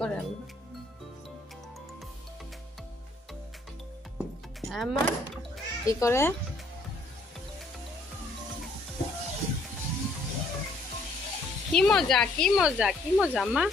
করে আম্মা কি করে কি মজা কি মজা কি মজা আম্মা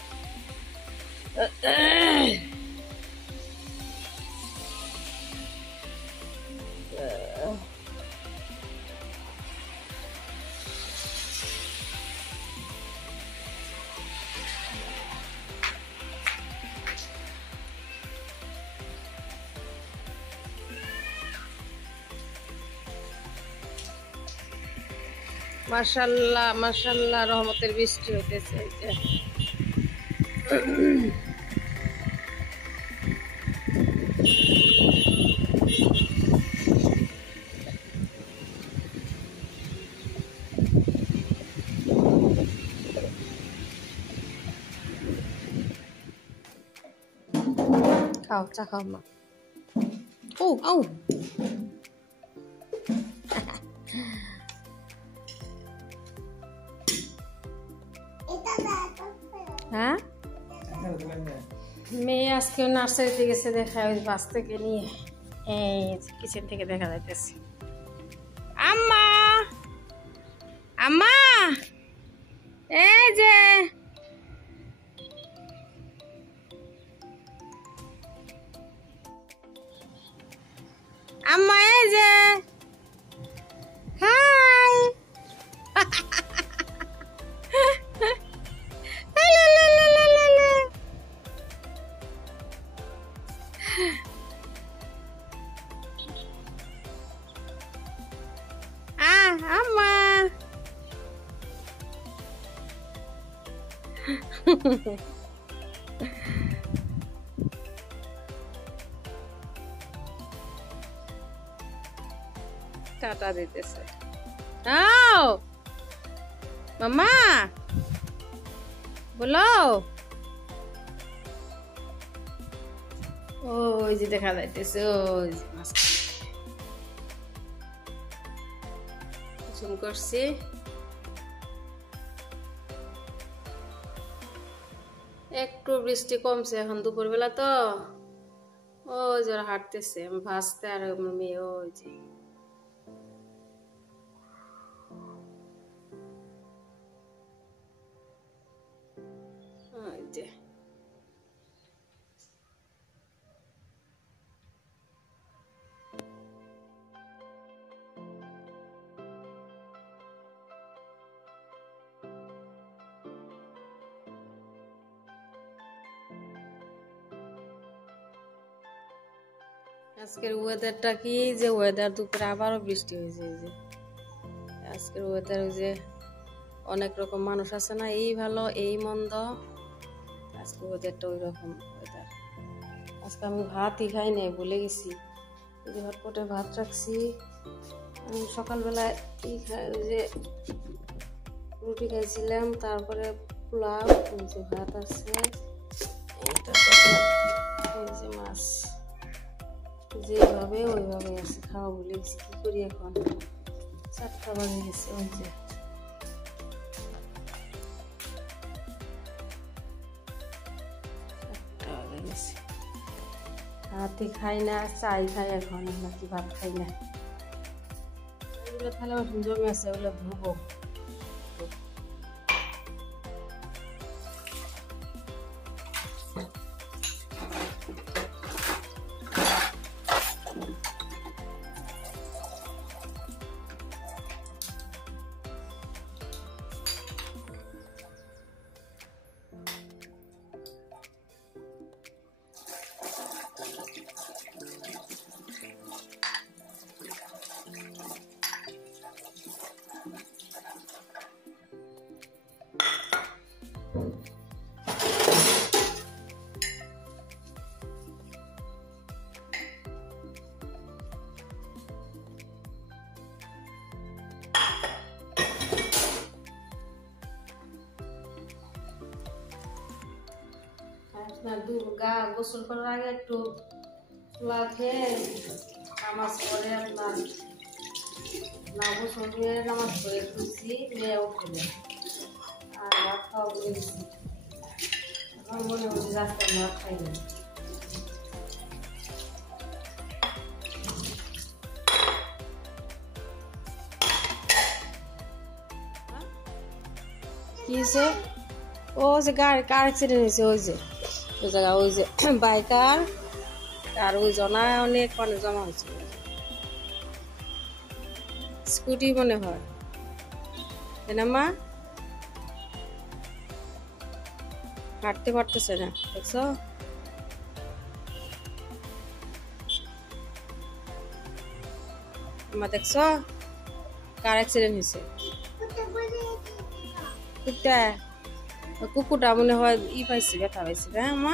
মাশাআল্লাহ মাশাআল্লাহ রহমতের বৃষ্টি হইতেছে এই যে খাও চা খাও মা ও আউ হ্যাঁ মেয়ে আজকে নার্সারিতে গেছে দেখা ওই বাস থেকে নিয়ে এই কিচেন থেকে দেখা যাইতেছে আম্মা আম্মা এই যে আম্মা এই যে হাই আম্মা টাটা দিতেছে আও মামা বলো ওই যে দেখা যাইতেছে ওই যে মাছ জুম করছি একটু বৃষ্টি কমছে এখন দুপুরবেলা তো ওই যে হাঁটতেছে ভাসতে আর মেয়ে ওই যে আজকের ওয়েদারটা কি যে ওয়েদার দুপুরে আবারও বৃষ্টি হয়েছে এই যে আজকের ওয়েদার ওই যে অনেক রকম মানুষ আছে না এই ভালো এই মন্দ আজকে ওয়েদারটা ওই রকম ওয়েদার আজকে আমি ভাতই খাই নাই ভুলে গেছি এই যে হটপটে ভাত রাখছি আমি সকালবেলায় এই খাই ওই যে রুটি খাইছিলাম তারপরে পোলাও এই যে ভাত আছে এই যে মাছ যেভাবে ওইভাবে আছে খাওয়া ভুলে গেছি কি করি এখন 4টা বাজে গেছে ওই যে ভাতই খাই না চাই খাই এখন নাকি ভাত খাই না এগুলো তাহলে জমে আছে ওগুলো ধুবো গা গোসল করার আগে একটু পোলাও খেয়ে নামাজ পড়ে আপনার না গোসল দিয়ে নামাজ পড়ে খুঁজছি মেয়ে উঠে আর ভাত খাওয়া বলে গেছি আমার মনে হচ্ছে আজকে আমরা খাই না। কি হয়েছে? ও যে গাড়ি কার অ্যাক্সিডেন্ট হয়েছে, ওই জায়গা ওই যে বাইকার আর ওই জনা অনেক মানুষ জমা হয়েছে। স্কুটি মনে হয়, তাই না মা? হাঁটতে পারতেছে না, দেখছো? মা দেখছো কার অ্যাক্সিডেন্ট হয়েছে? কুকুরটা মনে হয় পাইছে, ব্যথা পাইছে। হ্যাঁ মা,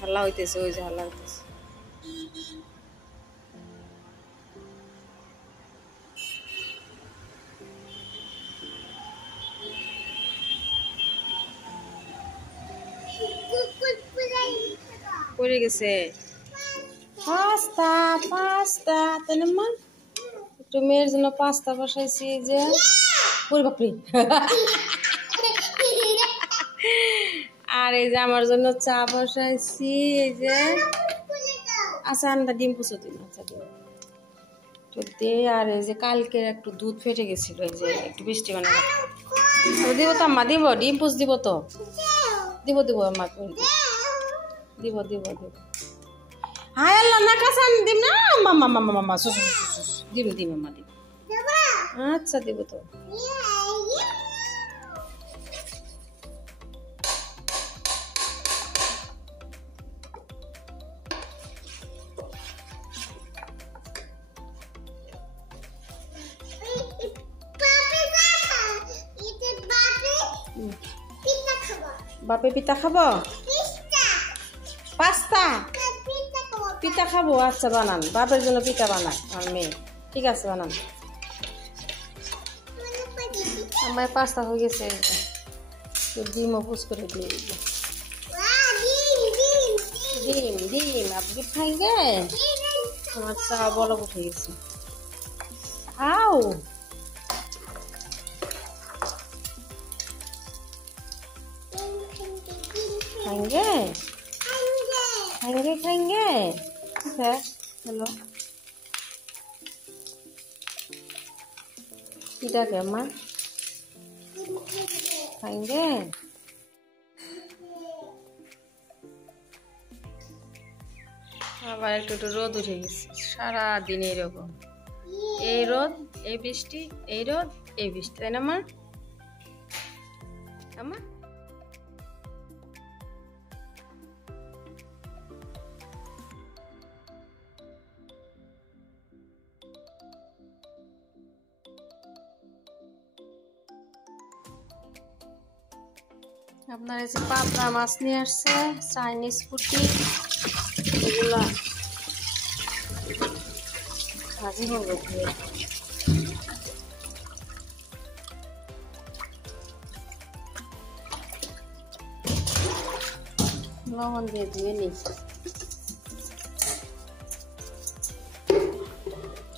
হাল্লা হইতেছে, ওই যে হাল্লা হইতেছে। পড়ে গেছে পাস্তা পাস্তা, তাই না মা? একটু মেয়ের জন্য পাস্তা বসাইছি যে। ওরে বাপরে। আর এই যে আমার জন্য চা বসাইছি, এই যে। আচ্ছা আমরা ডিম পুষো দিন, আচ্ছা দে। আর এই যে কালকে একটু দুধ ফেটে গেছিল, এই যে একটু বৃষ্টি মানে দিব তো আম্মা, দিব ডিম পুষ দিব তো, দিব আম্মা, দিব। হায় আল্লাহ, না কাঁচান দিম না মামা মামা মামা, দিম আম্মা, দিম। আচ্ছা দিব তো। বাপে পিঠা খাবো, পাস্তা পিঠা খাবো। আচ্ছা বানান, বাপের জন্য পিঠা বানান আমার মেয়ে। ঠিক আছে বানান। আমার পাস্তা হয়ে গেছে, ডিমও পুষ করে দিয়ে ডিম আপনি খাইগে। আমার চা বড় উঠে গেছে। আও খাएंगे। है हेलो पिता के अम्मा खाएंगे। আবার একটু রোদ উঠে গেছে, সারাদিন এইরকম, এই রোদ এই বৃষ্টি, এই রোদ এই বৃষ্টি, তাই না মা? আম্মা আপনার এই যে পাবদা মাছ নিয়ে আসছে, চাইনিজ পুঁটি, এগুলা ভাজি হবে। লবণ দিয়ে ধুয়ে নিচ্ছি,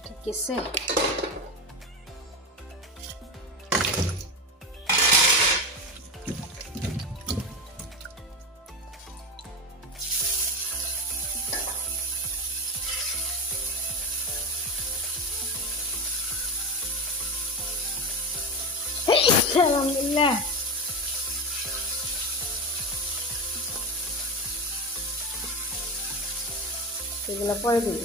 ঠিক আছে। আলহামদুলিল্লাহ। এগুলো পরে দিবি।